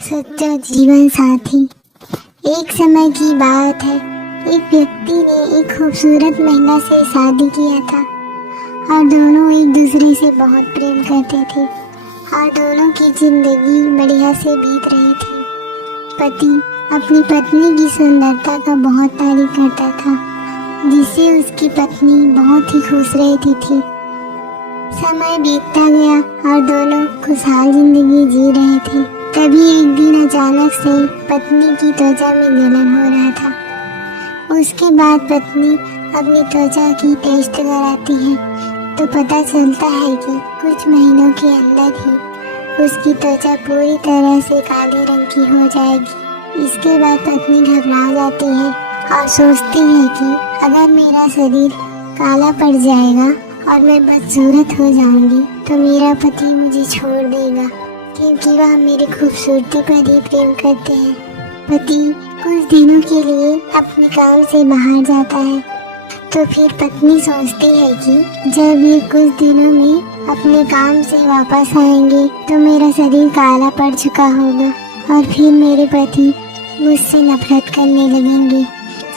सच्चा जीवन साथी। एक समय की बात है, एक व्यक्ति ने एक खूबसूरत महिला से शादी किया था और दोनों एक दूसरे से बहुत प्रेम करते थे और दोनों की जिंदगी बढ़िया से बीत रही थी। पति अपनी पत्नी की सुंदरता का बहुत तारीफ करता था, जिससे उसकी पत्नी बहुत ही खुश रहती थी। समय बीतता गया और दोनों खुशहाल जिंदगी जी रहे थे। तभी एक दिन अचानक से पत्नी की त्वचा में जलन हो रहा था। उसके बाद पत्नी अपनी त्वचा की टेस्ट कराती है तो पता चलता है कि कुछ महीनों के अंदर ही उसकी त्वचा पूरी तरह से काले रंग की हो जाएगी। इसके बाद पत्नी घबरा जाती है और सोचती है कि अगर मेरा शरीर काला पड़ जाएगा और मैं बदसूरत हो जाऊंगी तो मेरा पति मुझे छोड़ देगा, क्योंकि वह मेरी खूबसूरती पर ही प्रेम करते हैं। पति कुछ दिनों के लिए अपने काम से बाहर जाता है तो फिर पत्नी सोचती है कि जब ये कुछ दिनों में अपने काम से वापस आएंगे तो मेरा शरीर काला पड़ चुका होगा और फिर मेरे पति मुझसे नफरत करने लगेंगे,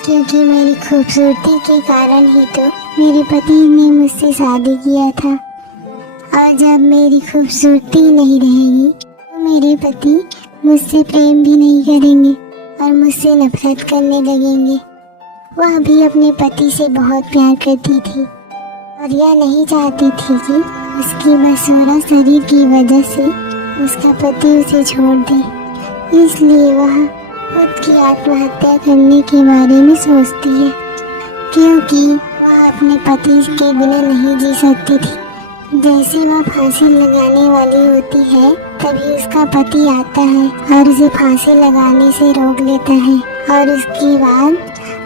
क्योंकि मेरी खूबसूरती के कारण ही तो मेरे पति ने मुझसे शादी किया था। और जब मेरी खूबसूरती नहीं रहेगी तो मेरे पति मुझसे प्रेम भी नहीं करेंगे और मुझसे नफरत करने लगेंगे। वह भी अपने पति से बहुत प्यार करती थी और यह नहीं चाहती थी कि उसकी बदसूरत शरीर की वजह से उसका पति उसे छोड़ दे। इसलिए वह खुद की आत्महत्या करने के बारे में सोचती है, क्योंकि वह अपने पति के बिना नहीं जी सकती थी। जैसे वह फांसी लगाने वाली होती है तभी उसका पति आता है और उसे फांसी लगाने से रोक लेता है और उसके बाद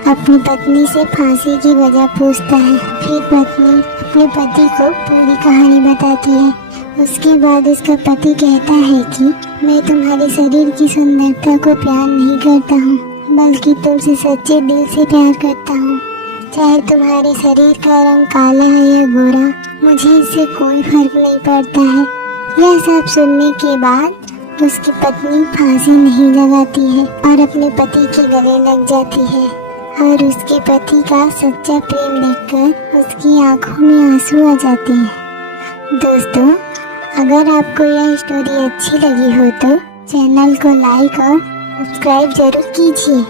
अपनी पत्नी से फांसी की वजह पूछता है। फिर पत्नी अपने पति को पूरी कहानी बताती है। उसके बाद उसका पति कहता है कि मैं तुम्हारे शरीर की सुंदरता को प्यार नहीं करता हूँ, बल्कि तुमसे सच्चे दिल से प्यार करता हूँ। चाहे तुम्हारे शरीर का रंग काला है या गोरा, मुझे इससे कोई फर्क नहीं पड़ता है। यह सब सुनने के बाद उसकी पत्नी फांसी नहीं लगाती है और अपने पति के गले लग जाती है और उसके पति का सच्चा प्रेम देखकर उसकी आंखों में आंसू आ जाते हैं। दोस्तों, अगर आपको यह स्टोरी अच्छी लगी हो तो चैनल को लाइक और सब्सक्राइब जरूर कीजिए।